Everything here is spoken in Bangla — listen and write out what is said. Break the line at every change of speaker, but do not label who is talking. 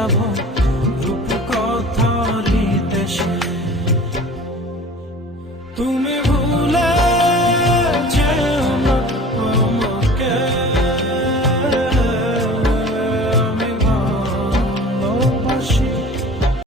যাব রূপকথার দেশে তুমি ভুলা